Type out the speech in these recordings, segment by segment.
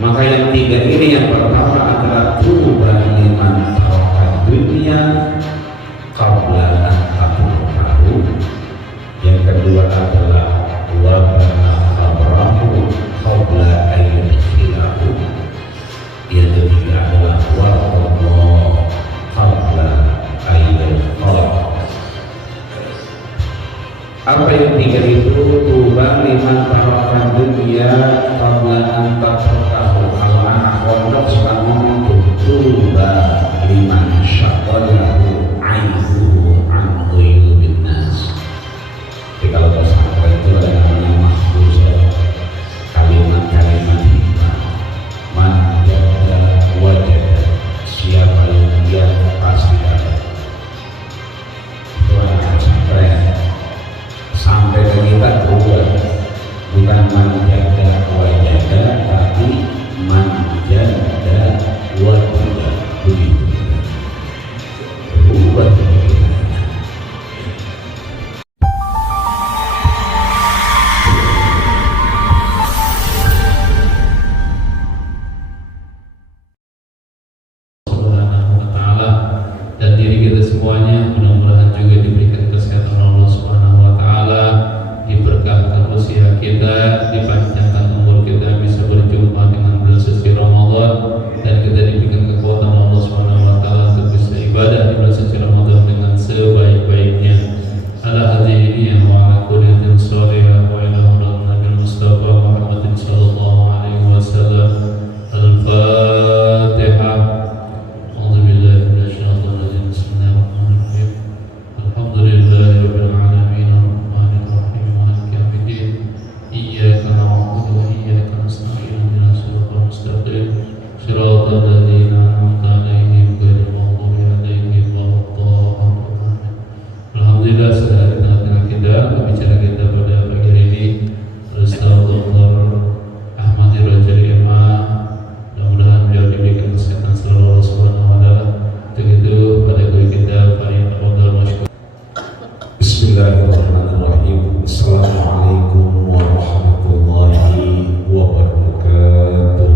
Maka yang tiga ini, yang pertama adalah tuba liman taraka dunya qabla an tatrukahu. Yang kedua adalah wabana khabrahu qabla an yudkhilahu. Yang ketiga adalah warallah qabla an yudkhilahu. Apa yang tiga itu? Tuba liman taraka dunya qabla an tatrukahu. Kalau anak pondok suka ngomong tuba liman syaqalahu aizuhu an ghuyubin nas. Jadi kalau pesantren itu ada namanya mahfuzah, kalimat-kalimat hikmah. Man jada wajada, siapa yang dia pasti dapat. Itu anak pesantren. Sampai ke kita berubah, bukan manjada wajada, tapi manjada wajada. Begitu berubah. Subhanahu wa ta'ala, dan diri kita semuanya mudah-mudahan juga diberikan kesehatan Allah Subhanahu wa ta'ala, diberkahkan usia kita, dipanjangkan umur kita, bisa berjumpa dengan bulan suci Ramadan, dan kita diberikan kekuatan Allah Subhanahu wa ta'ala untuk bisa ibadah di bulan suci Ramadan dengan sebaik-baiknya. Ala hadirin wa ala kulli sholih wa ala nabi Mustafa Muhammadin sallallahu alaihi wasallam. Al-Fatihah. A'udzu billahi minasyaitonir rajim. Bismillahirrahmanirrahim. Alhamdulillahirabbil alamin arrahmanir rahim maliki yaumiddin. Iyyaka na'budu wa iyyaka nasta'in. Ihdinas siratal mustaqim. Shiratal ladzina an'amta 'alaihim ghairil maghdubi 'alaihim waladdallin. Alhamdulillah, sudah ada tengah-tengah kita pembicara kita pada pagi hari ini, Ustaz Dr. Ahmad Rajali MA. Mudah-mudahan beliau diberikan kesehatan selalu Allah Subhanahu wa ta'ala. Untuk itu pada guru kita Farid Abdul Masykur. Bismillahirrahmanirrahim. Assalamualaikum warahmatullahi wabarakatuh.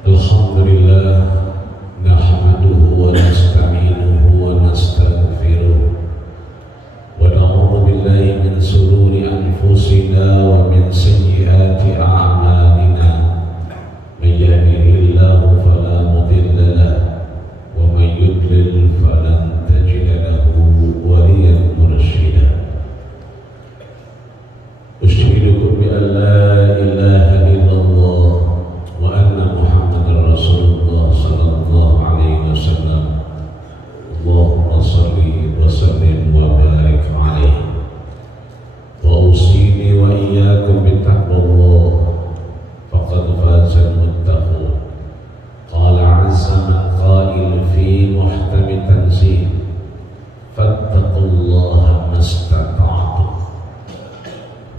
Alhamdulillah, nahmaduhu wa nasta'inuhu wa nastaghfiruh, wa na'udzu billahi min shururi anfusina wa min sayyiati a'malina. May yahdihillahu fala mudilla lahu wa may yudlil falan tajida lahu waliyyan mursyida. Ushhidukum bi an la ilaha illallah wa anna Muhammadar Rasulullah sallallahu alaihi wasallam. Allahumma shalli wa sallim wa barik alaihi. Wa usini wa iyyakum bi taqwallah, faqad fazal muttaqun. Qala 'azza min qail fi muhkami tanzil, fattaqullaha mastata'tum.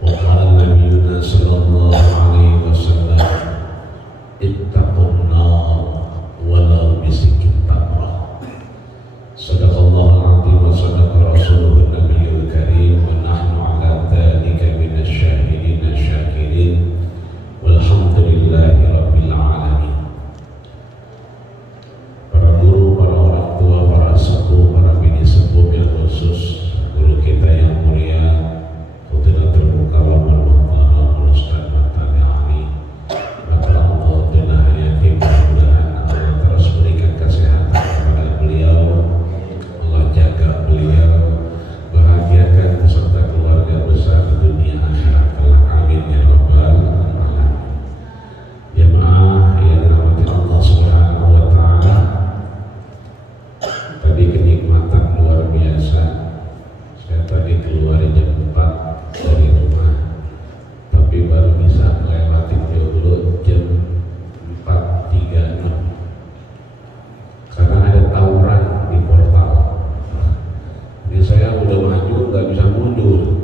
Wa qala nabiyyuna sallallahu alaihi wasallam, ittaqun nar walau bisikkin tamrah. Sadaqallahul 'azim wa sadaqa rasuluhun nabiyyul karim, wa nahnu 'ala dzalika minasy syahidin syakirin, walhamdulillahi rabbil alamin. Para guru, para orang tua, para sepuh, para bini sepuh yang khusus, guru kita yang mulia Fadilatul Mukarramul Muhtaram Ustaz Matali Ali, Batallahu bin Hayati, mudah-mudahan Allah terus berikan kesehatan kepada beliau, Allah jaga beliau, bahagiakan beserta keluarga besar di dunia akhirat kelak, amin ya rabbal alamin. Jemaah yang dirahmati Allah Subhanahu wa ta'ala, tadi kenikmatan luar biasa. Saya tadi keluar jam 4 dari rumah, tapi baru bisa melewati dulu jam 4.36 karena ada tawuran di portal. Jadi saya udah maju nggak bisa mundur,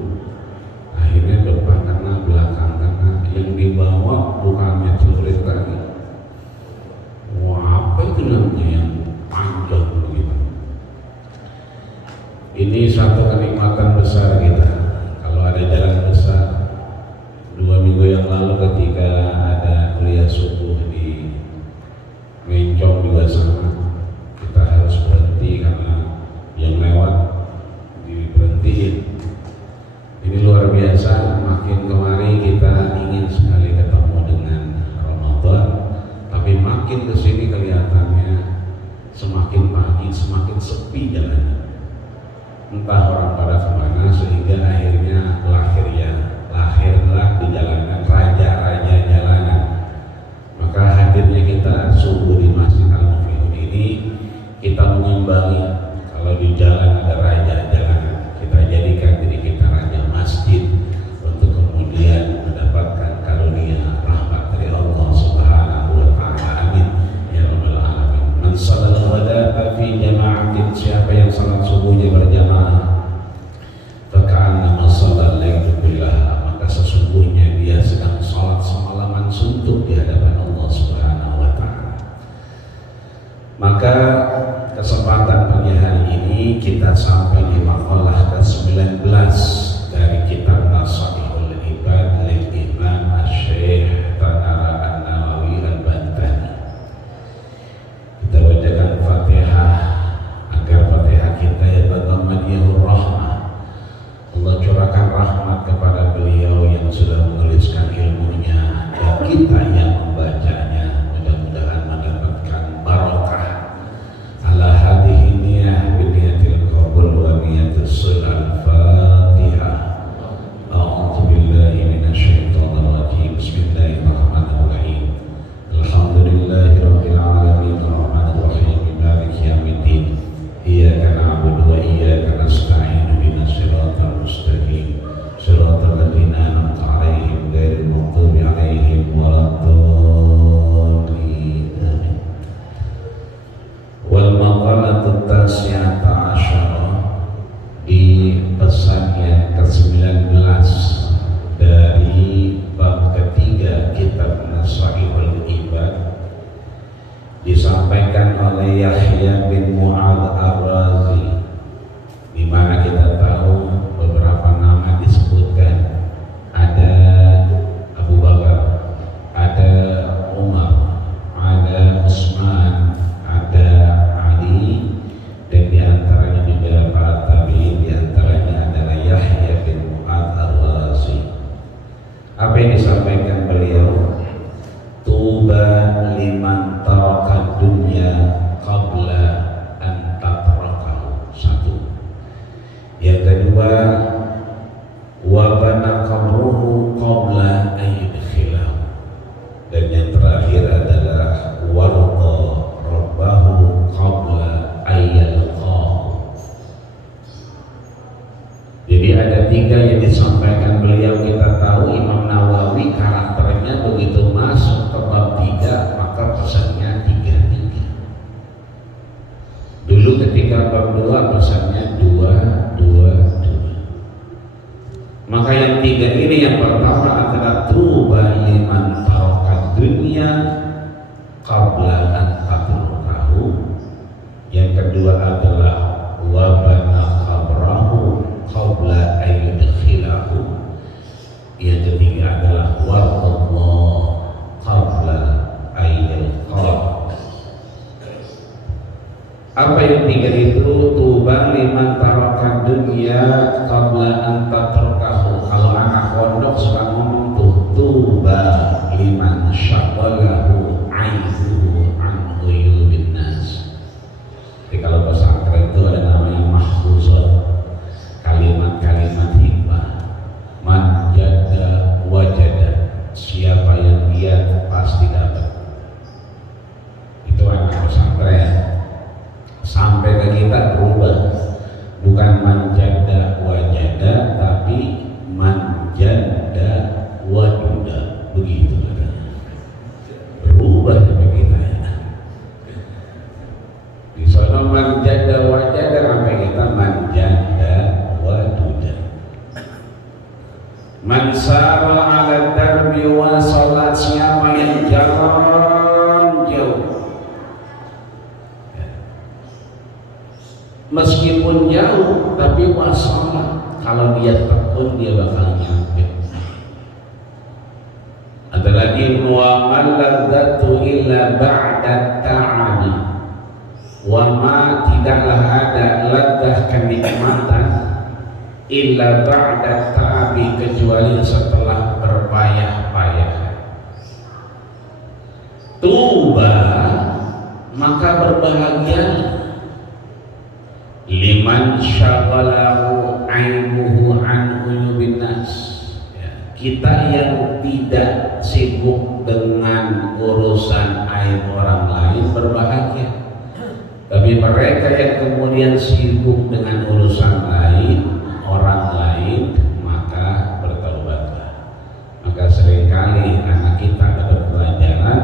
akhirnya depan karena belakang, karena yang dibawa bukannya celurit lagi. Wah, apa itu namanya yang panjang begitu. Ini satu kenikmatan besar kita kalau ada luar biasa, makin kemari kita ingin sekali ketemu dengan Ramadan, tapi makin kesini kelihatannya semakin pagi semakin sepi jalannya. Entah orang pada kemana, sehingga akhirnya lahirlah di jalanan raja-raja jalanan. Maka hadirnya kita subuh di Masjid Al-Mufiun ini, kita mengimbangi. Kalau di jalan ada raja jalanan, kita jadikan diri kita raja masjid untuk kemudian mendapatkan karunia rahmat dari Allah Subhanahu wa Ta'ala. Amin ya rabbal alamin. Man shallal ghadata fi jama'atin, siapa yang salat subuhnya berjamaah, faka'annama shallal laila kullaha, maka sesungguhnya dia sedang salat semalaman suntuk di hadapan Allah Subhanahu wa Ta'ala. Maka kesempatan pagi hari ini kita sampai di maqalah ke-19 dari kitab Nasaihul Ibad oleh Imam Asy-Syaikh Tanara An-Nawawi Al-Bantani. Kita bacakan Fatihah agar Fatihah kita ya Badammadiyahur Rahmah. Allah curahkan rahmat kepada beliau yang sudah menuliskan ilmunya dan kita yang membacanya, mudah-mudahan mendapatkan barokah ala hadhihi niyah bi niyatil qabul wa niyatus sulh. Al-Fatihah. A'udzu billahi minasyaitonir rajim. Bismillahirrahmanirrahim. Alhamdulillahi rabbil alamin arrahmanir rahim maliki yaumiddin. Iyyaka na'budu wa iyyaka nasta'in ihdinas siratal mustaqim siratal ladzina an'amta 'alaihim ghairil maghdubi 'alaihim waladdallin. Amin. Wal maqalatut tasi'ata asyara, di pesan yang ke-19 dari bab ketiga kitab Nasaihul Ibad, disampaikan oleh Yahya bin Mu'adz Ar-Razi, di mana kita tahu beberapa nama disebutkan. Ada Abu Bakar, ada Umar, ada Utsman, ada Ali, dan diantaranya juga para tabi'in, diantaranya adalah Yahya bin Mu'adz Ar-Razi. Apa yang disampaikan beliau? Tuba liman taraka dunya qabla an tatrakahu. Satu. Yang kedua, wa bana qabruhu qabla an yudkhilahu. Dan yang terakhir adalah warda rabbahu qabla an yalqahu. Jadi ada tiga yang disampaikan beliau. Kita tahu Imam Nawawi karakternya begitu masuk ke bab 3, maka pesannya 3-3. Dulu ketika bab 2 pesannya 2-2-2. Maka yang 3 ini, yang pertama adalah tuba liman taraka dunya qabla an tatrukahu. Yang kedua adalah wabana qabrahu qabla an yudkhilahu. Yang ketiga adalah warallah qabla an yalqahu. Apa yang tiga itu? Tuba liman taraka dunya qabla an tatrukahu. Kalau anak pondok suka ngomong tuh, tuba liman syaghalahu aizuhu an ghuyubin nas. Jadi kalau pesantren itu ada namanya mahfuzat, kalimat-kalimat hikmah. Man jada wajada, siapa yang giat pasti dapat. Itu anak pesantren. Sampai ke kita berubah, bukan man jada wajada, tapi man jada wajuda. Begitu katanya. Berubah sampai kita ya. Di sana man jada wajada, sampai kita man jada wajuda. Man sara ala darbi wa salat, siapa yang jalan jauh, meskipun jauh tapi wasalah, kalau dia tekun dia bakal nyampe. Ada lagi wa maladzatu illa ba'da ta'ani, wa ma, tidaklah ada ladzah kenikmatan illa ba'da ta'abi, kecuali setelah berpayah-payah. Tuba, maka berbahagia liman syaghalahu aibuhu an uyubin nas, kita yang tidak sibuk dengan urusan aib orang lain berbahagia. Tapi mereka yang kemudian sibuk dengan urusan lain, orang lain, maka bertaubatlah. Maka seringkali anak kita dapat pelajaran,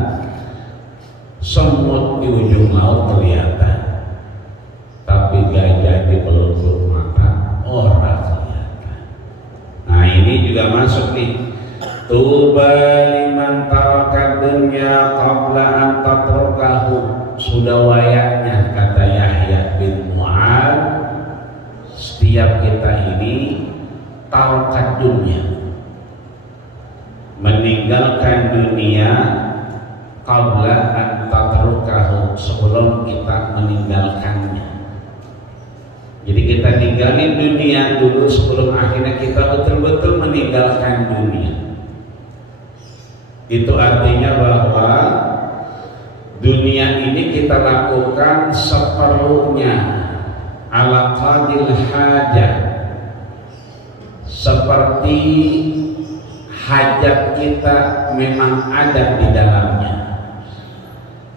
semut di ujung laut kelihatan, tapi gajah di pelupuk mata orang kelihatan. Nah ini juga masuk nih. Tuba liman taraka dunya qabla an tatrukahu. Sudah wayaknya, kata Yahya bin Mu'ad, setiap kita ini taraka dunya, meninggalkan dunia, qabla an tatrukahu, sebelum kita meninggalkannya. Jadi kita ninggalin dunia dulu sebelum akhirnya kita betul-betul meninggalkan dunia. Itu artinya bahwa dunia ini kita lakukan seperlunya, ala qadil hajat, seperti hajat kita memang ada di dalamnya.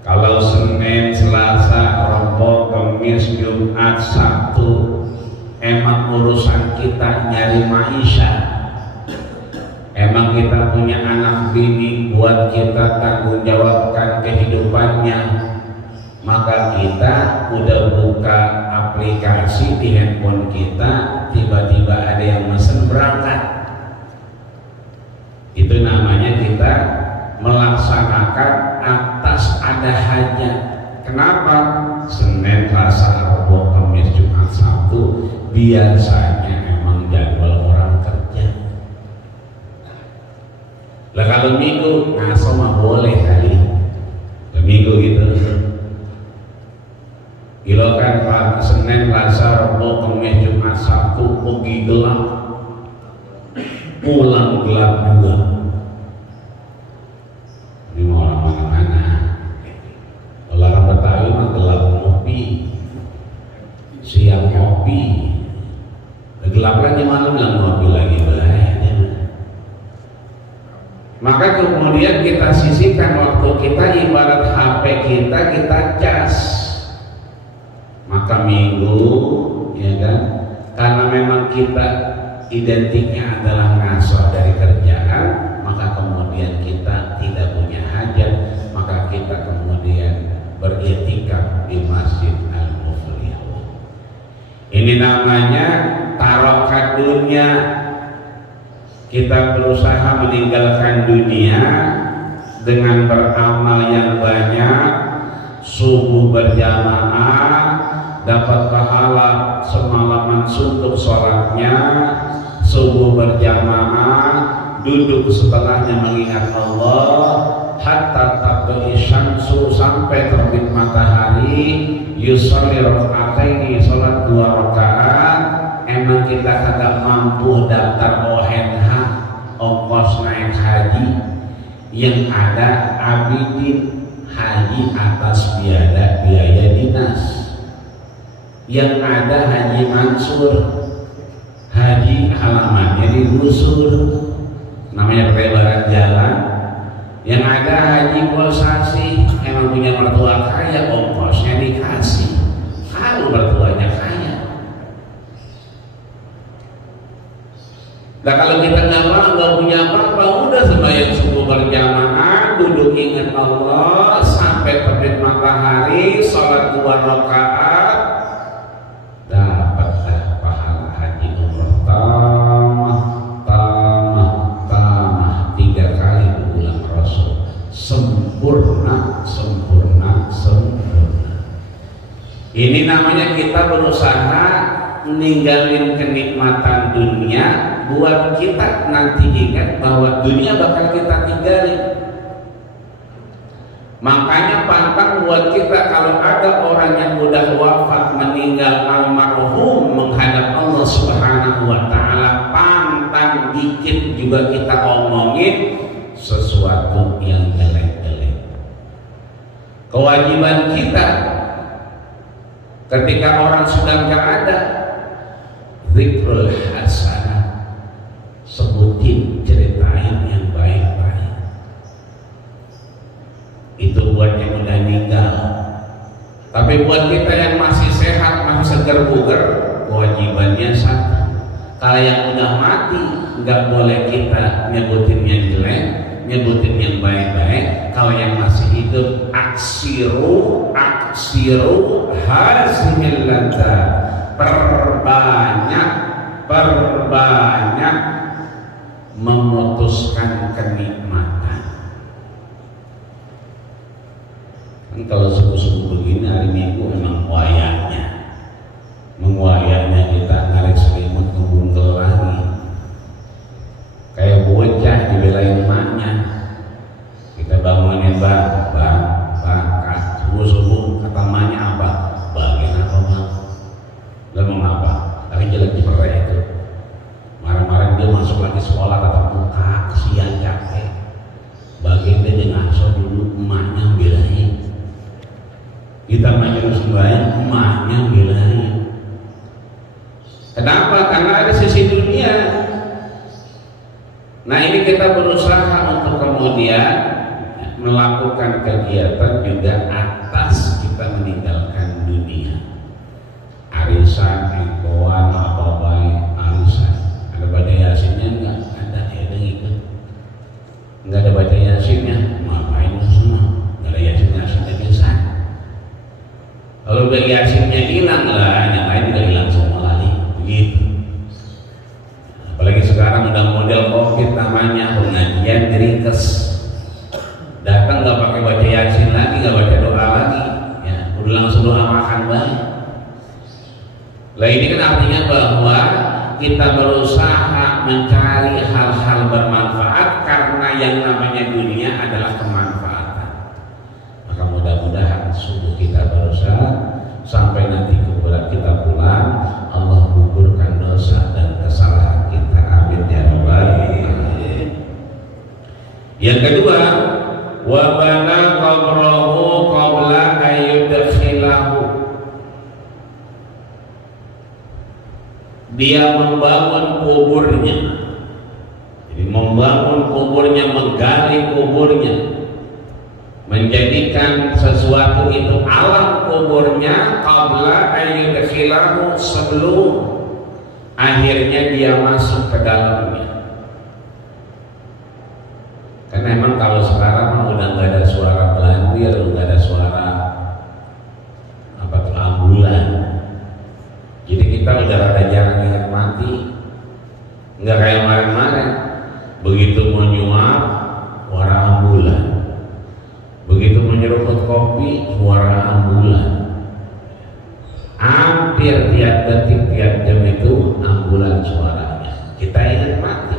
Kalau Senin, Selasa, Rabu, Kamis, Jumat, Sabtu emang urusan kita nyari maisha, emang kita punya anak bini buat kita tanggung jawabkan kehidupannya, maka kita udah buka aplikasi di handphone kita, tiba-tiba ada yang mesen berangkat. Itu namanya kita melaksanakan atas ada hajat. Kenapa? Senin, Selasa, Rabu, Kamis, Jumat, Sabtu biasanya emang jadwal orang kerja. Lah kalau minggu ngaso mah boleh kali. Minggu gitu. Gilokan Pak Senin, Selasa, Rabu, Kamis, Jumat, Sabtu pergi gelap, pulang gelap juga. Ini mau orang mana-mana. Kalau orang Betawi mah gelap ngopi, siang ngopi, gelap lagi malam bilang ngopi lagi bahaya. Maka kemudian kita sisihkan waktu kita, ibarat HP kita cas. Maka minggu, ya kan, karena memang kita identiknya adalah ngaso dari kerjaan, maka kemudian kita tidak punya hajat, maka kita kemudian beriktikaf di Masjid Al-Muflih. Ini namanya tarokat dunia. Kita berusaha meninggalkan dunia dengan beramal yang banyak, subuh berjamaah, dapat pahala semalaman suntuk sholatnya, subuh berjamaah, duduk setelahnya mengingat Allah, hatta tatlu'i syamsu, sampai terbit matahari, yusolli raka'ataini, sholat 2 rakaat. Emang kita kagak mampu daftar ONH, ongkos naik haji, yang ada abidin haji atas biaya dinas, yang ada haji mansur, haji halamannya digusur, namanya pelebaran jalan. Yang ada haji kosasi, emang punya mertua kaya, ongkosnya dikasih kalau mertuanya kaya. Nah kalau kita nggak punya apa-apa, udah sembahyang subuh berjamaah, duduk ingat Allah sampai terbit matahari, sholat 2 rakaat, dapatlah pahala haji umroh tamah 3 kali berulang Rasul, sempurna. Ini namanya kita berusaha ninggalin kenikmatan dunia, buat kita nanti ingat bahwa dunia bakal kita tinggalin. Makanya pantang buat kita kalau ada orang yang udah wafat meninggal almarhum menghadap Allah Subhanahu wa taala, pantang dikit juga kita omongin sesuatu yang jelek-jelek. Kewajiban kita ketika orang sudah nggak ada, zikrul hasanah, sebutin, ceritain yang baik-baik. Itu buat yang udah meninggal. Tapi buat kita yang masih sehat, masih segar bugar, kewajibannya satu. Kalau yang udah mati, nggak boleh kita nyebutin yang jelek, nyebutin yang baik-baik. Kalau yang masih hidup, aksiru hazimil ladzat, perbanyak memutuskan kenikmatan. Kalau subuh-subuh begini hari Minggu memang wayangnya kita narik selimut ngebungkel lagi kayak bocah dibelain emaknya. Kita bangunin bang subuh-subuh, kata emaknya apa? Bagian apa bang? Lah mau ngapa? Tapi jelek diperah itu. Marah-marah dia masuk lagi sekolah tatap muka, kesian capek. Bagian dia ngaso dulu, emaknya belain. Kita maju sembahyang, emaknya belain. Kenapa? Karena ada sisi dunia. Nah ini kita berusaha untuk kemudian melakukan kegiatan juga atas kita meninggalkan dunia. Arisan, engkoan, apa baik, arisan. Ada baca yasinnya enggak? Ada, ya ada ikut. Enggak ada baca yasinnya, ngapain lu semua? Enggak ada yasinnya biasa. Kalau udah yasinnya hilang lah, yang lain udah hilang semua kali, begitu. Apalagi sekarang udah model COVID namanya pengajian ringkes. Datang nggak pakai baca yasin lagi, nggak baca doa lagi, ya udah langsung doa makan baik. Lah ini kan artinya bahwa kita berusaha mencari hal-hal bermanfaat karena yang namanya dunia adalah kemanfaatan. Maka mudah-mudahan subuh kita berusaha sampai nanti kepada kita pulang, Allah gugurkan dosa dan kesalahan kita. Amin ya rabbal alamin. Yang kedua, wa bana qabrahu qabla ayyudkhilahu. Dia membangun kuburnya. Jadi membangun kuburnya, menggali kuburnya, menjadikan sesuatu itu alam kuburnya qabla ayyudkhilahu, sebelum akhirnya dia masuk ke dalamnya. Karena emang kalau sekarang udah nggak ada suara belandir, nggak ada suara apa tuh ambulan. Jadi kita udah rada jarang ingat mati, nggak kayak kemarin-kemarin. Begitu mau nyuap, suara ambulan. Begitu menyeruput kopi, suara ambulan. Hampir tiap detik, tiap jam itu ambulan suaranya. Kita ingat mati.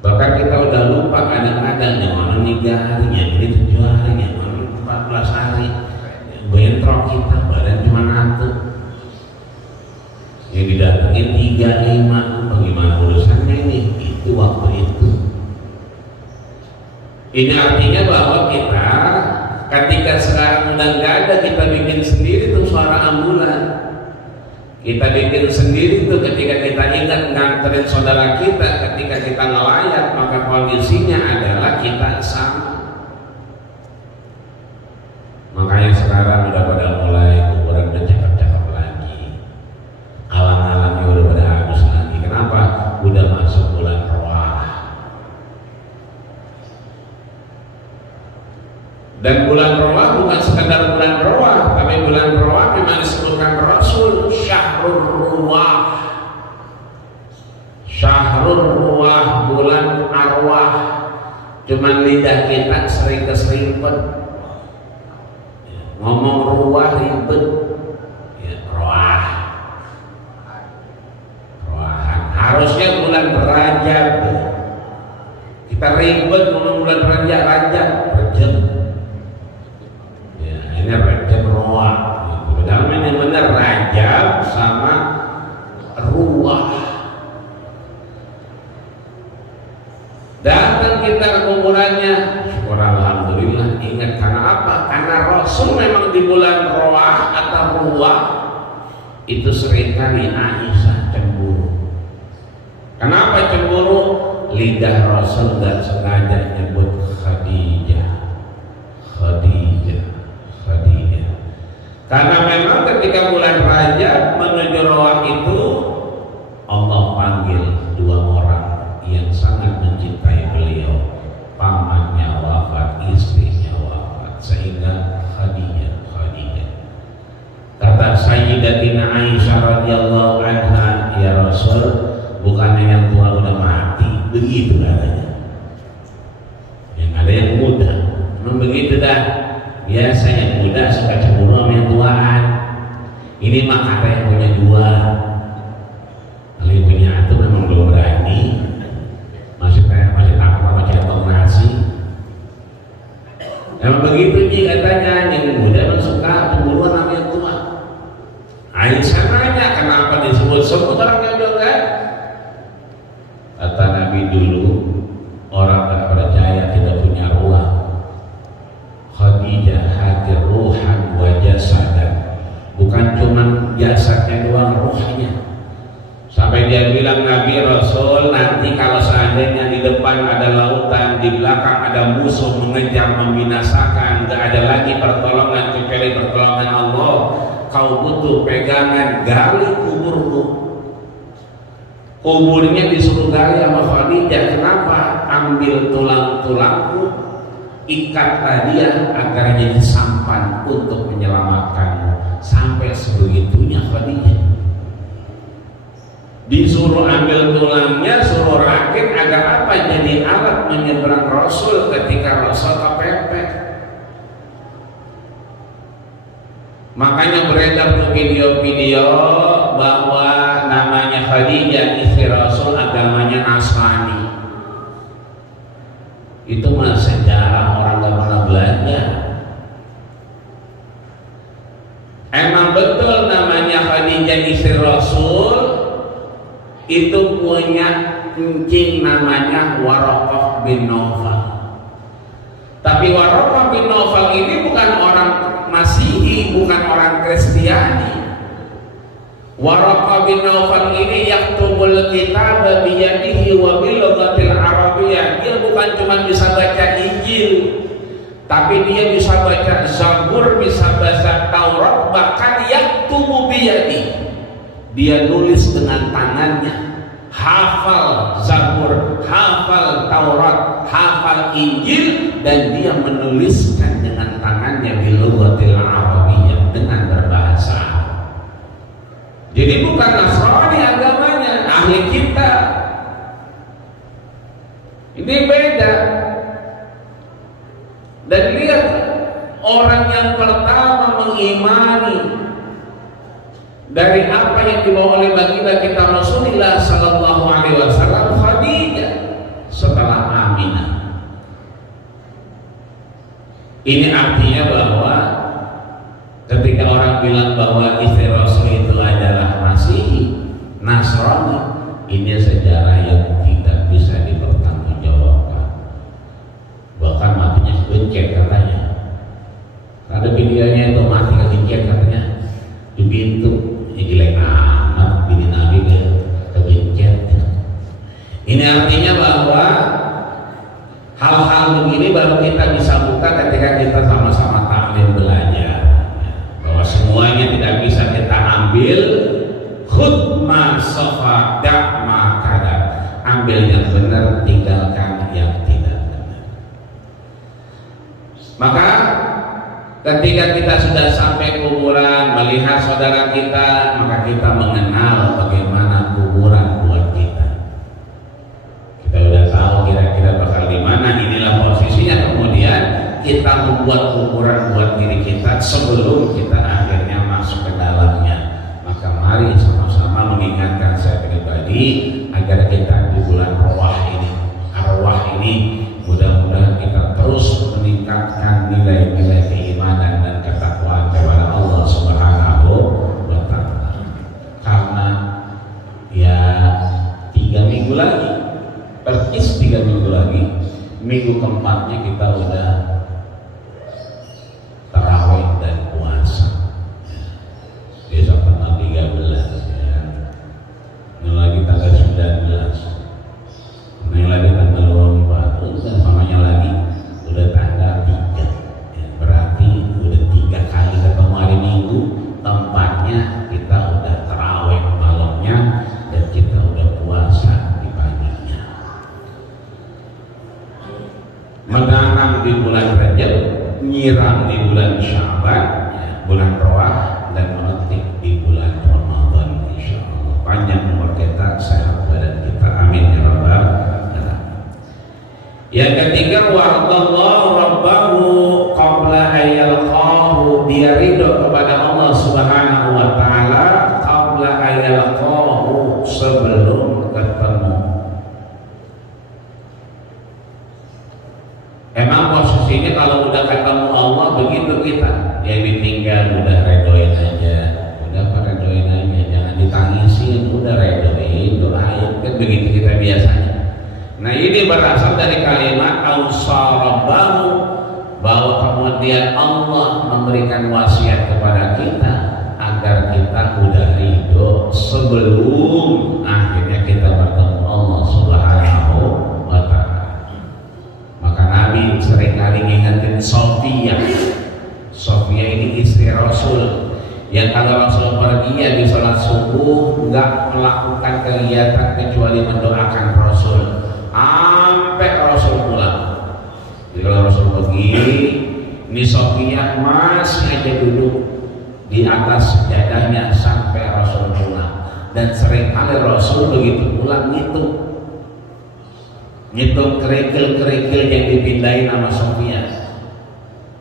Bahkan kita udah lupa kadang-kadang yang mana 3 harinya, ini 7 harinya, mana 14 hari. Bentrok kita, badan cuma ngantuk. Yang didatengin 3, 5, bagaimana urusannya ini? Itu waktu itu. Ini artinya bahwa kita ketika sekarang udah nggak ada, kita bikin sendiri tuh suara ambulan. Kita bikin sendiri tuh ketika kita ingat nganterin saudara kita ketika kita ngelayat, maka kondisinya adalah kita sama. Makanya sekarang udah pada mulai kuburan udah cakep-cakep lagi, alang-alangnya udah pada habis lagi. Kenapa? Udah masuk bulan Roah. Dan bulan Roah bukan sekadar bulan Roah, tapi bulan Roah memang disebutkan Rasul Syahrul Ruwah. Syahrul Ruwah, bulan arwah. Cuman lidah kita sering keserimpet, ngomong ruwah ribet, ya, Roah. Roahan. Harusnya bulan Rajab. Kita ribet ngomong bulan Rajab. Datang kita ke kuburannya, syukur alhamdulillah. Ingat karena apa? Karena Rasul memang di bulan Roah atau Ruah itu seringkali Aisyah cemburu. Kenapa cemburu? Lidah Rasul gak sengaja nyebut Khadijah, Khadijah, Khadijah. Karena memang ketika bulan Rajab menuju Roah itu Allah panggil dua orang yang sangat mencintai beliau, pamannya wafat, istrinya wafat, sehingga Khadijah, Khadijah. Kata Sayyidatina Aisyah radhiyallahu anha, ya Rasul, bukannya yang tua udah mati, begitu katanya. Yang ada yang muda, memang begitu dah. Biasa yang muda suka cemburu sama yang tuaan. Ini mah kata yang punya dua. Kalau yang punya satu memang belum berani. Masih takut sama centong nasi. Emang begitu Ji katanya, yang muda memang suka cemburuan sama yang tua. Aisyah nanya, kenapa disebut-sebut orang yang udah kan? Kata Nabi dulu, orang tak percaya tidak punya ruang. Khadijah hadir ruhan wa jasadan, bukan cuma jasadnya doang, ruhnya. Sampai dia bilang Nabi Rasul, nanti kalau seandainya di depan ada lautan, di belakang ada musuh mengejar membinasakan, gak ada lagi pertolongan kecuali pertolongan Allah, kau butuh pegangan, gali kuburmu. Kuburnya disuruh gali sama Khadijah. Kenapa? Ambil tulang-tulangku, ikat dia agar jadi sampan untuk menyelamatkanmu. Sampai sebegitunya Khadijah. Disuruh ambil tulangnya, suruh rakit agar apa? Jadi alat menyeberang Rasul ketika Rasul kepepet. Makanya beredar tuh video-video bahwa namanya Khadijah istri Rasul agamanya Nasrani. Itu mah sejarah orang gak pernah belajar. Emang betul namanya Khadijah istri Rasul itu punya kencing namanya Waraqah bin Nawfal. Tapi Waraqah bin Nawfal ini bukan orang Masihi, bukan orang Kristiani. Waraqah bin Nawfal ini yaktubul kitab biyadihi wa bil lughatil arabiyyah. Dia bukan cuma bisa baca Injil, tapi dia bisa baca Zabur, bisa baca Taurat, bahkan yaktubu biyadihi. Dia nulis dengan tangannya, hafal Zabur, hafal Taurat, hafal Injil, dan dia menuliskan dengan tangannya bilughatil arabiyyah, dengan berbahasa Arab. Jadi bukan Nasrani agamanya, ahli kita. Ini beda. Dan lihat, orang yang pertama mengimani dari apa yang dibawa oleh baginda kita Rasulullah Sallallahu Alaihi Wasallam, Khadijah setelah Aminah. Ini artinya bahwa ketika orang bilang bahwa istri Rasul itu adalah Masihi, Nasrani, ini sejarah yang tidak bisa dipertanggungjawabkan. Bahkan matinya kebencet katanya. Ada videonya itu mati kebencet katanya di pintu. Jelek amat bini Nabi kebencet. Ini artinya bahwa hal-hal begini baru kita bisa buka ketika kita sama-sama taklim belajar, bahwa semuanya tidak bisa kita ambil khutma sofa dakma kadar. Ambil yang benar, tinggalkan yang tidak benar. Maka ketika kita sudah sampai kuburan, melihat saudara kita, maka kita mengenal bagaimana kuburan buat kita. Kita sudah tahu kira-kira bakal di mana, inilah posisinya. Kemudian kita membuat kuburan buat diri kita sebelum kita akhirnya masuk ke dalamnya. Maka mari sama-sama mengingatkan saya pribadi agar kita di bulan arwah ini mudah-mudahan kita terus meningkatkan nilai-nilai keimanan dan ketakwaan kepada Allah Subhanahu wa Ta'ala. Karena ya 3 minggu lagi persis 3 minggu lagi, minggu keempatnya kita udah tarawih dan puasa. Besok tanggal 13 ya. Ini lagi tanggal 19, ini lagi tanggal 24, udah samanya lagi udah tanggal 3 ya, berarti udah 3 kali ketemu hari Minggu. Tempatnya kita udah tarawih malamnya dan kita udah puasa di paginya. Menanam di bulan Rajab, nyiram di bulan Sya'ban, ya, bulan Roah, dan memetik di bulan Ramadan. Insyaallah panjang umur kita, sehat badan kita, amin ya rabbal alamin. Yang ketiga, wa'adallahu rabbahu qabla ayyalqahu, dia ridho kepada Allah Subhanahu wa taala qabla ayyalqahu, sebelum ketemu. Emang posisinya kalau udah ketemu Allah begitu kita, yang ditinggal udah redoin aja, udah redoin aja, jangan ditangisin, udah redoin, doain, kan begitu kita biasanya. Nah ini berasal dari kalimat awsarabbahu, bahwa kemudian Allah memberikan wasiat kepada kita agar kita udah ridho sebelum akhirnya kita bertemu Allah Subhanahu wa ta'ala. Maka Nabi seringkali ngingetin Sofia ini istri Rasul, yang kalau Rasul pergi ya di sholat subuh nggak melakukan kegiatan kecuali mendoakan Rasul sampai Rasul pulang. Jadi kalau Rasul pergi, ini Sofia masih aja duduk di atas sajadahnya sampai Rasul pulang. Dan seringkali Rasul begitu pulang ngitung kerikil-kerikil yang dipindahin sama Sofia.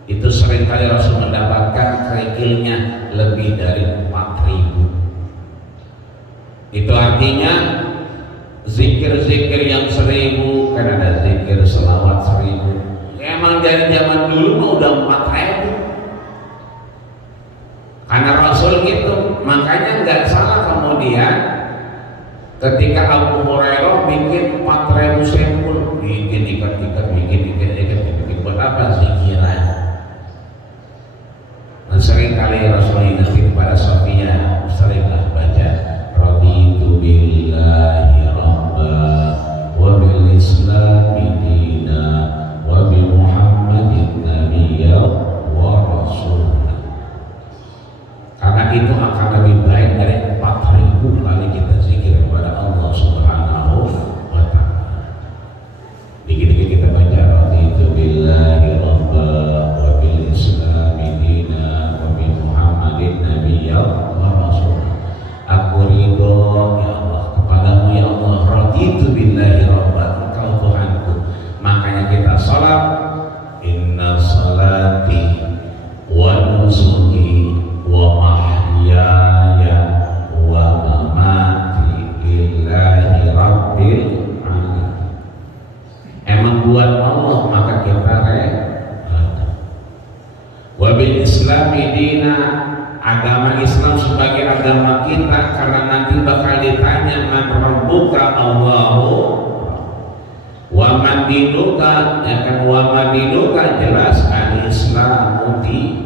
Itu seringkali Rasul mendapatkan kerikilnya lebih dari 4.000. Itu artinya zikir-zikir yang 1.000, kan ada zikir selawat 1.000. Emang dari zaman dulu mah udah 4.000. Karena Rasul gitu, makanya nggak salah kemudian ketika Abu Hurairah bikin 4.000 sampul, bikin ikat-ikat, bikin buat apa? Zikiran. Dan seringkali Rasul ingetin kepada Sofia, seringlah baca raditu billahi rabba wa bil islami dina wa bi Muhammadin nabiyya wa rasulna. Karena itu akan lebih baik dari 4.000 kali kita zikir kepada Allah Subhanahu wa ta'ala. Dikit-dikit kita baca raditu billahi rabba wa bil islami dina wa bi Muhammadin nabiyya wa rasulna. Aku ridho ya Allah kepadamu ya Allah, raditu billahi rabba, engkau Tuhanku. Makanya kita salat, inna salati wa nusuki wa mahyaya wa mamati lillahi rabbil alamin. Emang buat Allah maka kita rela. Wa bil islami dina, agama Islam sebagai agama kita, karena nanti bakal ditanya man rabbuka, Allahu, wa man dinuka, ya kan, wa man dinuka jelas al-islamu di.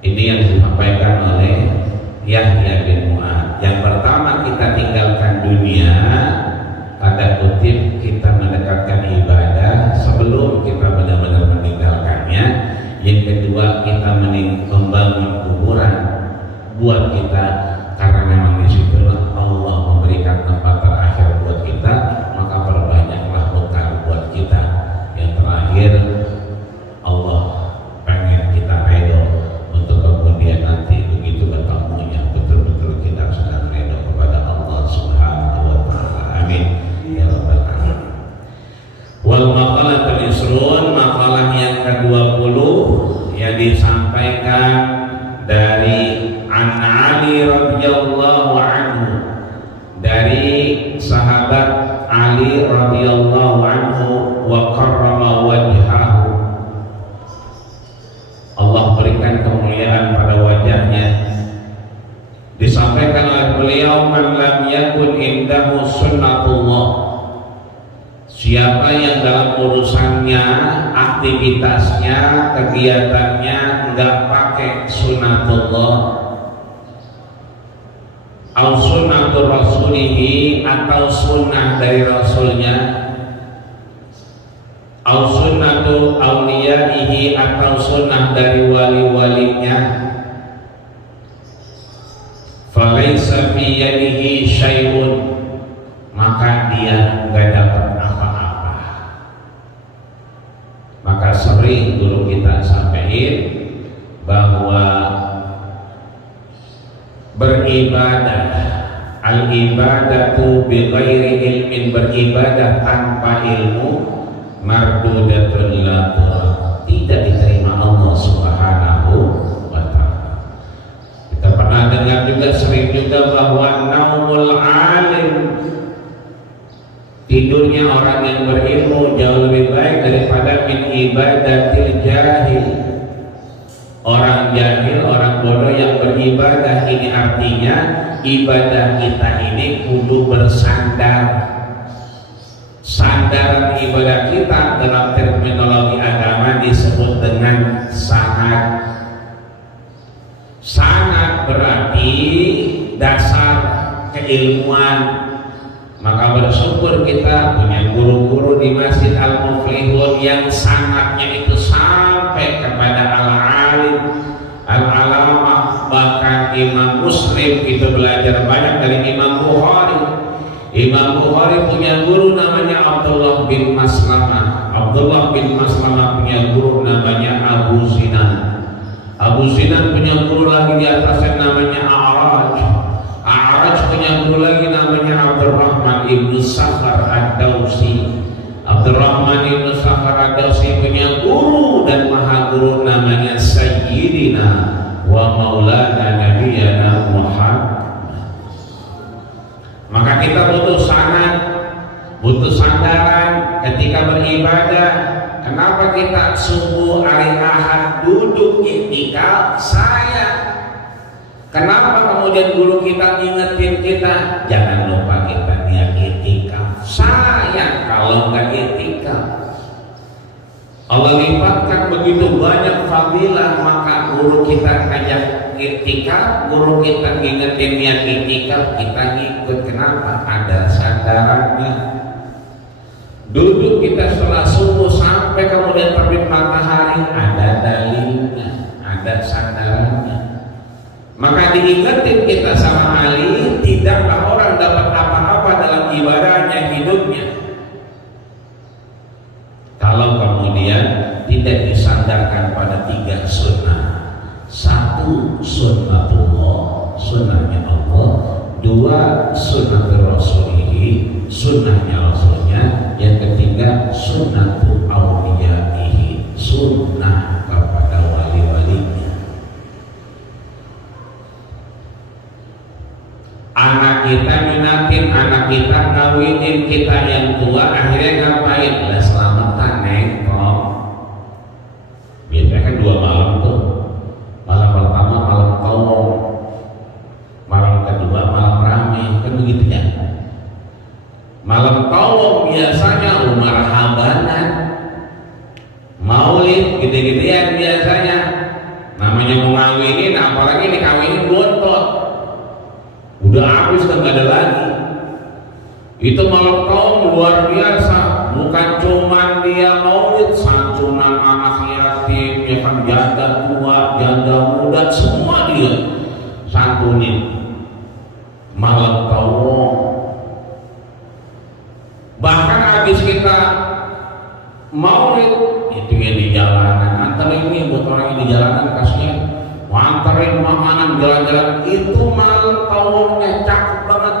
Ini yang disampaikan oleh Yahya bin Mu'adz. Yang pertama, kita tinggalkan dunia, tanda kutip kita mendekatkan ibadah sebelum kita benar-benar meninggalkannya. Yang kedua, kita membangun kuburan buat kita, karena memang disitulah Allah memberikan tempat terakhir buat kita, maka perbanyaklah bekal buat kita. Yang terakhir, Allah pengen kita ridho untuk kemudian nanti begitu bertemunya betul-betul kita sedang ridho kepada Allah Subhanahu wa ta'ala. Amin ya rabbal alamin. Wal maqalah al-isrun, maqalah yang ke-20 yang disampaikan dari An Ali radhiyallahu anhu, dari sahabat Ali radhiyallahu anhu, wa karrama wajhahu, Allah berikan kemuliaan pada wajahnya. Disampaikan oleh beliau, man lam siapa yang dalam urusannya, aktivitasnya, kegiatannya enggak pakai sunnatullah au sunnatul rasulihi, atau sunnah dari rasulnya, au sunnatul auliyaihi, atau sunnah dari wali-walinya, falaisa fi yadihi syai'un, maka dia enggak dapat apa-apa. Maka sering guru kita sampaikan bahwa beribadah, al-ibadatu bi ghairi ilmin, beribadah tanpa ilmu, mardudatun la tidak diterima Allah Subhanahu wa ta'ala. Kita pernah dengar juga, sering juga, bahwa naumul alim, tidurnya orang yang berilmu jauh lebih baik daripada min ibadatil jahil, orang jahil, orang bodoh yang beribadah. Ini artinya ibadah kita ini kudu bersandar. Sandaran ibadah kita dalam terminologi agama disebut dengan sanad. Sanad berarti dasar keilmuan. Maka bersyukur kita punya guru-guru di Masjid Al-Muflihun yang sanadnya itu sampai kepada al-alim, al-alamah. Bahkan Imam Muslim itu belajar banyak dari Imam Bukhari. Imam Bukhari punya guru namanya Abdullah bin Maslamah. Abdullah bin Maslamah punya guru namanya Abu Sinan. Abu Sinan punya guru lagi di atasnya namanya A'raj. A'raj punya guru lagi namanya Abdurrahman ibnu Sakhar ad-Dawsi. Abdurrahman ibnu Sakhar ad-Dawsi punya guru dan maha guru namanya Sayyidina wa Maulana Nabiyana Muhammad. Maka kita butuh sanad, butuh sandaran ketika beribadah. Kenapa kita subuh hari Ahad duduk iktikaf? Kenapa kemudian guru kita ngingetin kita jangan lupa kita niat iktikaf? Sayang kalau nggak iktikaf. Allah lipatkan begitu banyak fadilah, maka guru kita ngajak iktikaf, guru kita ngingetin niat iktikaf, kita ngikut. Kenapa? Ada sandarannya. Duduk kita setelah subuh sampai kemudian terbit matahari, ada dalilnya, ada sandarannya. Maka diingetin kita sama Ali, tidaklah orang dapat apa-apa dalam ibadahnya, hidupnya, kalau kemudian tidak disandarkan pada 3 sunnah. 1 sunnatullah, sunnahnya Allah. 2 sunnatul rasulihi, sunnahnya rasulnya. Yang ketiga sunnatul auliyaihi, sunnah kepada wali-walinya. Anak kita minatin, anak kita ngawinin kita yang tua, akhirnya ngapain? Lah selamatan nengkong. Biasanya kan 2 malam tuh. Malam pertama malam tawong, malam kedua malam rame, kan begitu ya. Malam tawong biasanya marhabanan, maulid gede-gedean biasanya. Namanya mau ngawinin, apalagi dikawinin bontot, udah habis dan gak ada lagi. Itu malam tawong luar biasa. Bukan cuman dia maulid, santunan anak yatim, ya kan, janda tua, janda muda, semua dia santunin malam tawong. Bahkan habis kita maulid itu yang di jalanan, antarin ini buat orang yang di jalanan, kasihan antarin makanan jalan-jalan, itu malam tawongnya cakep banget.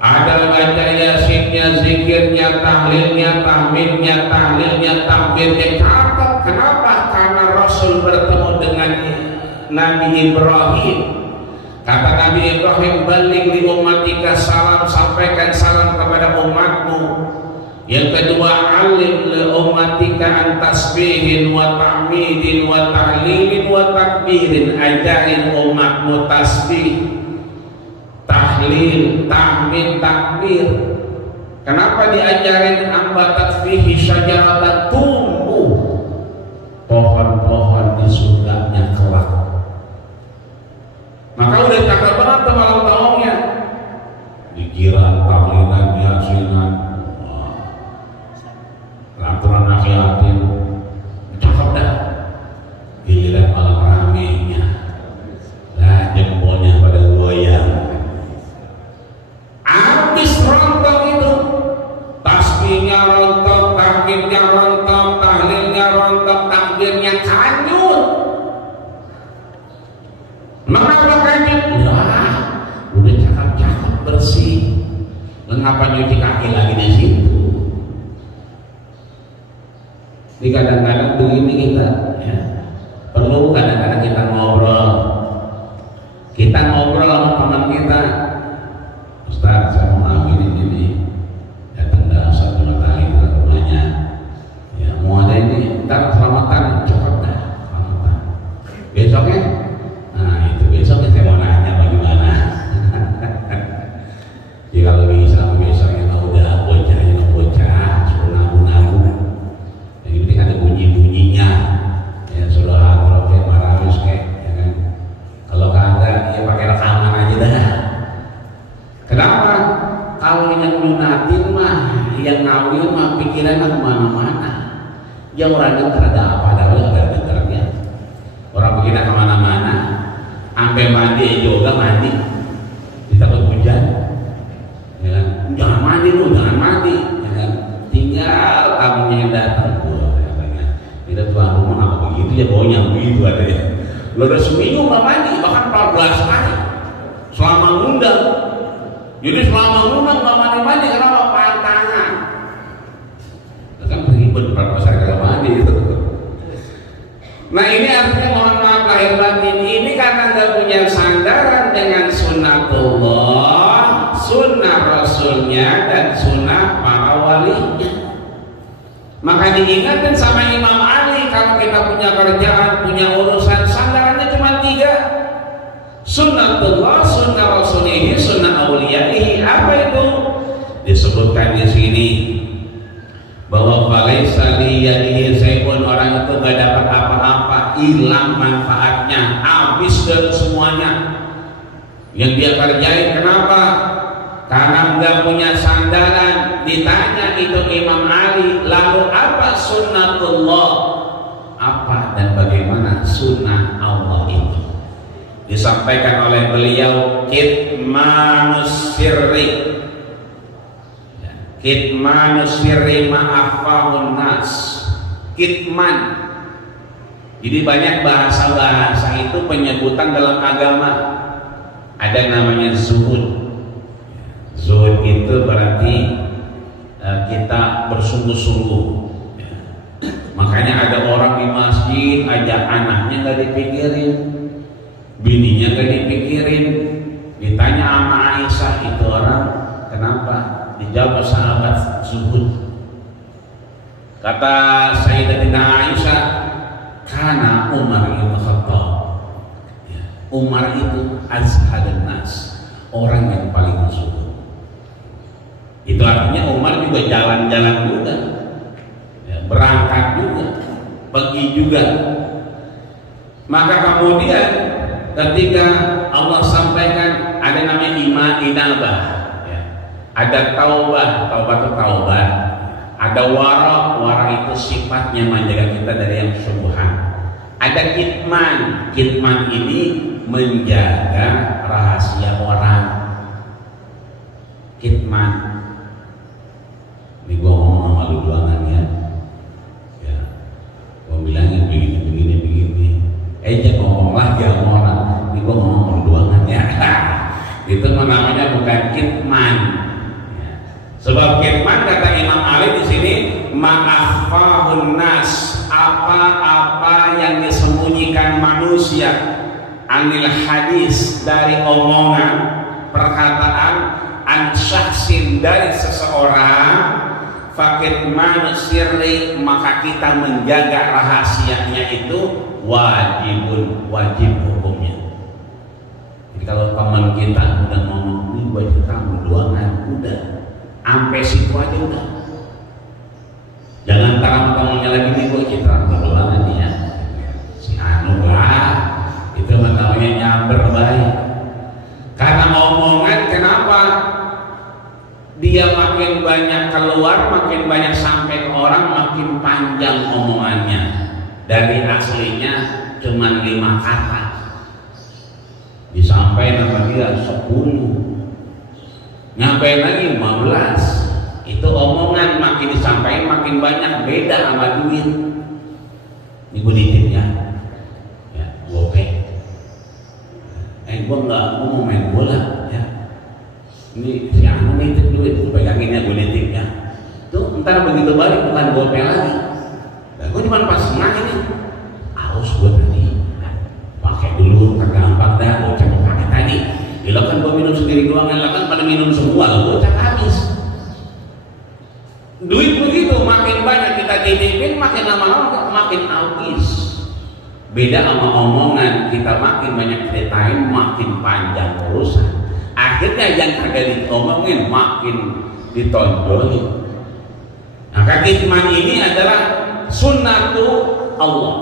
Ada baca yasinnya, zikirnya, tahlilnya, tahmidnya, tahlilnya, takbirnya, cakep. Kenapa? Karena Rasul bertemu dengan Nabi Ibrahim. Kata Nabi Ibrahim, balik li ummatika salam, sampaikan salam kepada umatmu. Yang kedua, alim li ummatika an tasbihin wa tahmidin wa tahlilin wa takbirin, ajarin umatmu tasbih, tahlil, tahmid, takbir. Kenapa diajarin ambatat fihi syajaratan, tumbuh pohon-pohon di surganya kelak. Maka udah cakep banget tuh malam tahunnya, dikiran, tahlilan, yasinan, laturan akhiatin, cakep dah. Giliran malam ramenya, lah jempolnya pada goyang. Habis rontok itu, tasbihnya rontok, tahmidnya rontok, tahlilnya rontok, takbirnya kanyut. Mengapa kanyut? Wah, udah cakep-cakep bersih. Mengapa nyuci kaki lagi di situ? Di kadang-kadang begini kita, ya, perlu kadang-kadang kita ngobrol. Kita ngobrol sama teman kita. Ustaz, saya mau ambilin ini. Datang dah satu matahari ke rumahnya. Ya, mau ada ini, ntar selamatan, cepet dah, selamatan. Besoknya, nah itu besoknya saya mau nanya bagaimana. Ya kalau bisa besoknya udah bocahnya suruh nabung-nabung. Yang penting ada bunyi-bunyinya. Ya suruh hatroh kayak marawis kayak, ya kan. Kalau kagak, ya pakai rekaman aja dah. Kenapa? Kalau yang nyunatin mah, yang ngawin mah pikirannya kemana-mana. Ya orang denger ada apa, ada dengernya. Orang pikiran kemana-mana. Sampai mandi juga mandi, ditakut hujan. Ya kan? Jangan mandi lu, jangan mandi. Ya kan? Tinggal tamunya yang datang. Katanya, kita tuan rumah apa begitu ya, baunya begitu ada ya. Lo udah seminggu nggak mandi, bahkan 14 hari selama ngundang. Jadi selama ngundang nggak mandi-mandi, kenapa? Pantangan. Kan ribet 14 hari nggak mandi itu. Nah ini artinya mohon maaf lahir batin, ini karena nggak punya sandaran dengan sunnatullah, sunnah rasulnya, dan sunnah para walinya. Maka diingatkan sama Imam Ali, kalau kita punya kerjaan, punya urusan, sandarannya cuma 3: sunnatullah, sunnah rasulihi, sunnah awliyaihi. Apa itu? Disebutkan di sini bahwa falaisa liyadihi saibun, orang itu gak dapat apa-apa, hilang manfaatnya, habis dari semuanya yang dia kerjain. Kenapa? Karena nggak punya sandaran. Ditanya itu Imam Ali, lalu apa sunnatullah? Apa dan bagaimana sunnah Allah itu? Disampaikan oleh beliau, kitmanus sirri, kitmanus sirri ma'afahun nas. Kitman, jadi banyak bahasa-bahasa itu penyebutan dalam agama. Ada namanya zuhud. Zuhud itu berarti kita bersungguh-sungguh. Makanya ada orang di masjid ajak anaknya nggak dipikirin, bininya nggak dipikirin. Ditanya sama Aisyah, itu orang kenapa? Dijawab sahabat zuhud. Kata Sayyidatina Aisyah, karena Umar bin Khattab. Umar itu azhadun nas, orang yang paling zuhud. Itu artinya Umar juga jalan-jalan juga, ya, berangkat juga, pergi juga. Maka kemudian ketika Allah sampaikan ada namanya inabah, ya. Ada taubah, taubah itu taubat. Ada wara itu sifatnya menjaga kita dari yang syubhat. Ada kitman, kitman ini menjaga rahasia orang. Kitman. Ini gua ngomong sama lu doangan ya. Ya. Gua bilangin begini. Jangan ngomong lagi sama orang. Ini gua ngomong sama lu doangan ya. Itu namanya bukan kitman. Ya. Sebab kitman kata Imam Ali di sini, ma'afahun nas, apa-apa yang disembunyikan manusia, anil hadis, dari omongan, perkataan, an syahsin, dari seseorang, fakir manusirri, maka kita menjaga rahasianya itu wajib hukumnya. Jadi kalau teman kita udah ngomong ini buat kamu doangan, udah Sampai situ aja udah. Jangan tarang ngomongnya lagi nih gue kita ngobrol nih ya. Si anu lah, itu namanya nyamber baik. Karena omongan kenapa? Dia makin banyak keluar, makin banyak sampai ke orang, makin panjang omongannya. Dari aslinya cuma 5 kata, disampaikan sama dia 10, nyampein lagi 15. Itu omongan makin disampaikan makin banyak, beda sama duit. Ini gue nitip ya, gope. Gue mau main bola ya. Ini si anu nitip duit, gue pegangin ya, gue nitip ya. Tuh ntar begitu balik bukan gope lagi. Nah, gue cuma pas setengah ini, harus gue tadi pakai dulu, tergampang dah, gue cek pakai tadi. Gila kan gue minum sendiri doang, kan pada minum semua, gue cek habis. Duit begitu makin banyak kita titipin, makin lama-lama makin habis. Beda sama omongan, kita makin banyak ceritain, makin panjang urusan. Akhirnya yang kagak diomongin makin ditonjolin. Maka kitman ini adalah sunnatu Allah.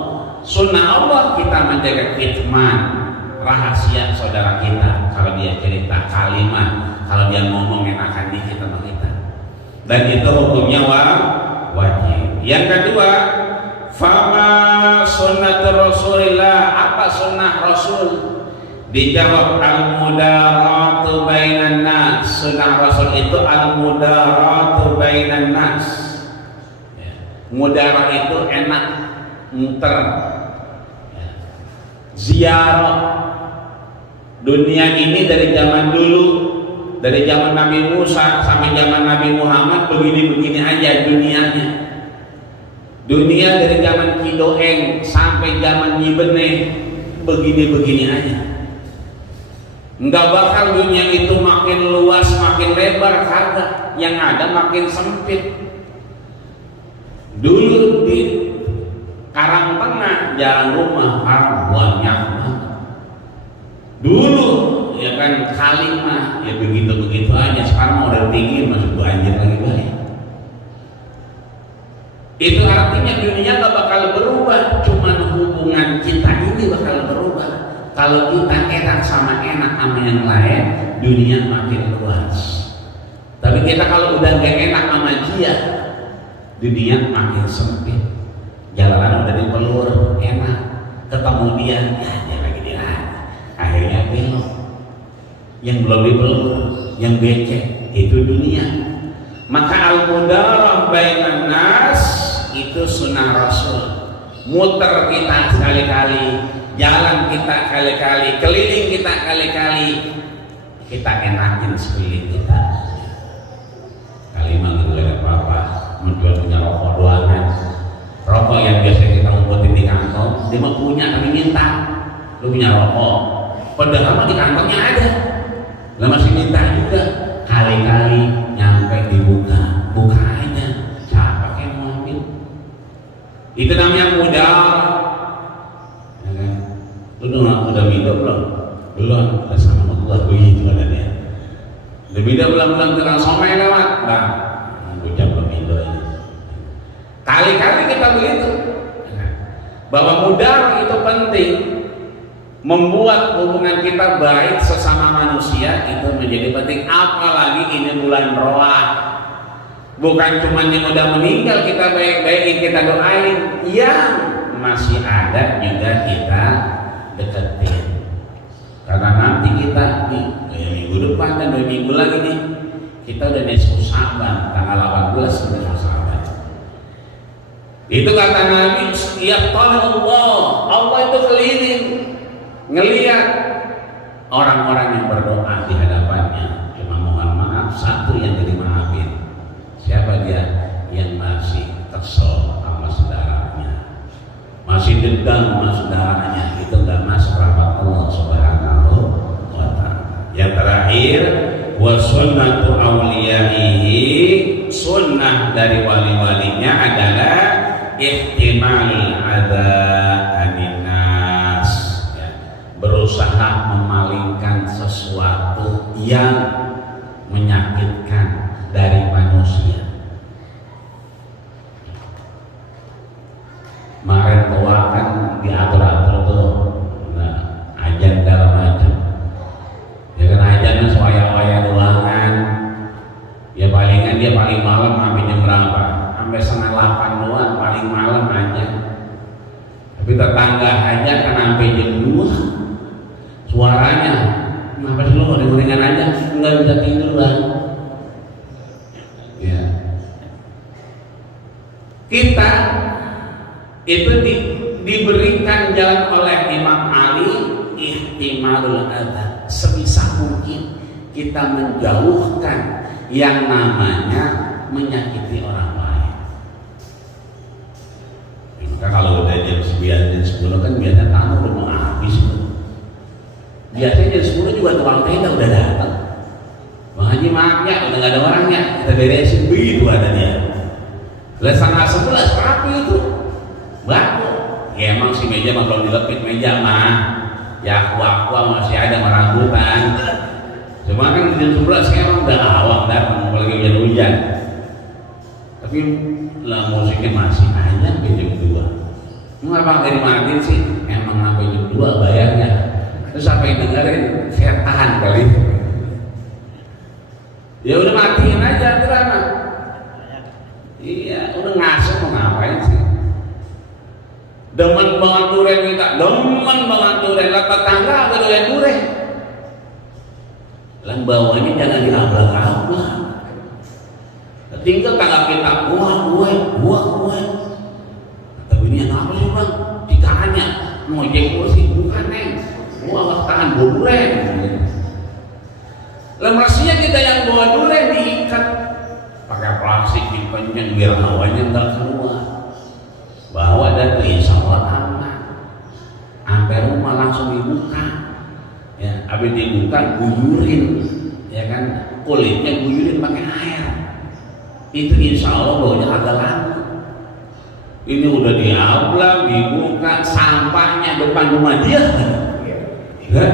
Sunnah Allah kita menjaga kitman, rahasia saudara kita. Kalau dia cerita kalimat, kalau dia ngomong enakan dikit sama kita. Dan itu hukumnya wajib. Yang kedua, fama sunnatur Rasulillah, apa sunnah Rasul? Dijawab al-mudaratu bainan nas. Sunnah Rasul itu al-mudaratu bainan nas. Mudarah itu enak, muter, ziarah. Dunia ini dari zaman dulu, dari zaman Nabi Musa sampai zaman Nabi Muhammad begini-begini aja dunianya. Dunia dari zaman Kidoeng sampai zaman Nyi Beneh begini-begini aja. Enggak bakal dunia itu makin luas, makin lebar, kagak. Yang ada makin sempit. Dulu di Karangtengah jalan rumah banyak banget. Dulu ya kan Kalimah ya begitu-begitu aja. Sekarang udah tinggi, masuk banjir lagi banyak. Itu artinya dunia gak bakal berubah, cuman hubungan kita ini bakal berubah. Kalau kita enak sama yang lain, dunia makin luas. Tapi kita kalau udah gak enak sama dia, dunia makin sempit. Jalanan udah dipelur, enak. Ketemu dia, ya dia lagi di lain. Akhirnya belok. Yang belum dipelur, yang becek, itu dunia. Maka al-mudarah bainan nas itu sunnah Rasul. Muter kita sekali-kali, jalan kita kali-kali, keliling kita kali-kali, kita enakin sekeliling kita. Kalimat itu ada apa-apa, menjual punya rokok doangan. Rokok yang biasa kita ngumpetin di kantong, dia mau punya tapi minta. Lu punya rokok, padahal mah di kantongnya ada, lah masih minta juga. Kali-kali nyampe dibuka, buka aja. Siapa yang mau ambil? Itu namanya mudah. Ya kan? Lu udah minum belum? Belum. Sama Allah begitu ada dia. Udah minum belum terang somai lewat. Nah, bocah belum minum. Kali-kali kita begitu. Bahwa mudah itu penting. Membuat hubungan kita baik sesama manusia itu menjadi penting, apalagi ini bulan Roah. Bukan cuma yang udah meninggal kita baik-baikin, kita doain, yang masih ada juga kita deketin. Karena nanti kita nih minggu depan dan 2 minggu lagi nih kita udah nisfu Sa'ban, tanggal 18 nisfu Sa'ban. Itu kata Nabi, ya Allah itu keliling ngelihat orang-orang yang berdoa di hadapannya, cuma mohon maaf satu yang dimaafin. Siapa dia? Yang masih kesel sama saudaranya, masih dendam sama saudaranya, itu nggak masuk rahmat Allah Subhanahu wa Ta'ala. Yang terakhir, wa sunnatu awliyaihi, sunnah dari wali-walinya adalah ihtimalul adza anin nas, berusaha memalingkan sesuatu yang menyakitkan dari duluan. Ya. Kita itu diberikan jalan oleh Imam Ali ihtimalul adha, sebisa mungkin kita menjauhkan yang namanya menyakiti orang lain. Kita kalau udah jam 9 jam 10 kan biasanya tamu udah mau habis. Biasanya jam 10 juga tukang tenda udah datang. Bang Haji maaf ya, udah gak ada orangnya, kita beresin, begitu ada dia. Setengah 11 rapi itu baku. Ya emang si meja mah belum dilepit meja mah. Ya aqua masih ada rambutan. Cuma kan jam 11 sekarang udah awang datang, apalagi hujan-hujan. Tapi lah musiknya masih aja ke jam 2. Mengapa dari Madin sih? Emang sampai jam 2 bayarnya. Terus sampai dengerin saya tahan kali. Ya udah matiin aja drama. Iya, udah ngasih mau ngapain sih? Demen banget duren kita, demen banget duren, lah tetangga ada doyan duren. Lang bawahnya jangan diabrak-abrak. Tinggal tangga kita, gue. Tapi ini apa sih bang? Ditahannya, ngojek gue sih, bukan neng. Gue harus tahan duren. Lah maksudnya kita yang bawa duren diikat pakai plastik dipenceng biar hawanya nggak keluar. Bawa dan insya Allah aman. Sampai rumah langsung dibuka. Ya, habis dibuka guyurin, ya kan, kulitnya guyurin pakai air. Itu insya Allah baunya agak lama. Ini udah diablang, dibuka, sampahnya depan rumah dia. Gila.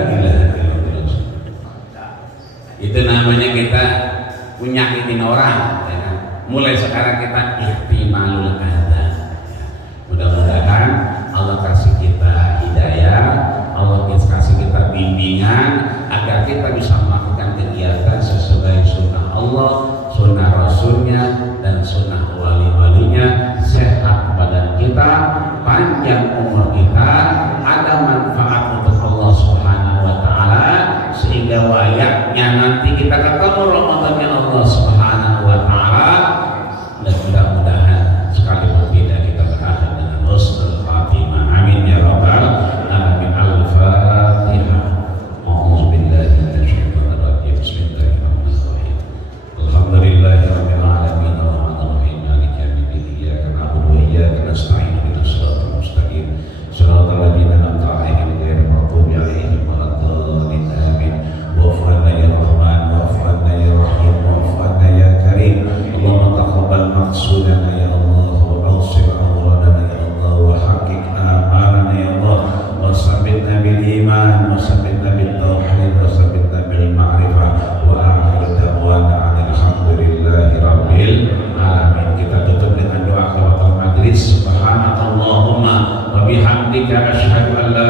Itu namanya kita menyakitin orang. Ya kan? Mulai sekarang kita ihtimalul adha. Mudah-mudahan Allah kasih kita hidayah, Allah kasih kita bimbingan agar kita bisa melakukan kegiatan sesuai sunnah Allah, sunnah Rasulnya, dan sunnah wali-walinya. Sehat badan kita, panjang umur kita, ada manfaat untuk Allah Subhanahu wa Ta'ala, sehingga wayaknya nanti kita ketemu Ramadannya Allah Subhanahu wa Ta'ala. Dan mudah-mudahan sekali berbeda kita berakhir dengan husnul khatimah. Amin ya rabbal alamin. Al-Fatihah. A'udzubillahi minasyaitonir rajim. Bismillahirrahmanirrahim. Alhamdulillahirabbil alamin. Arrahmanirrahim. Maliki yaumiddin. Iyyaka na'budu wa iyyaka nasta'in. Ihdinas siratal mustaqim. Shiratal ladzina an'amta 'alaihim ghairil maghdubi 'alaihim waladdallin. Amin. Wa'fu ya Rahman, wa'fu ya Rahim, wa'fu ya Karim. Allahumma taqabbal maqsudana ya Allah, wa awsir awradana ya Allah, wa haqiq amalana ya Allah, wa sabbitna bil iman, wa sabbitna bil tauhid, wa sabbitna bil ma'rifah, wa akhir da'wana alhamdulillahi rabbil alamin. Kita tutup dengan doa kafatul majlis. Subhanakallahumma wa bihamdika asyhadu an la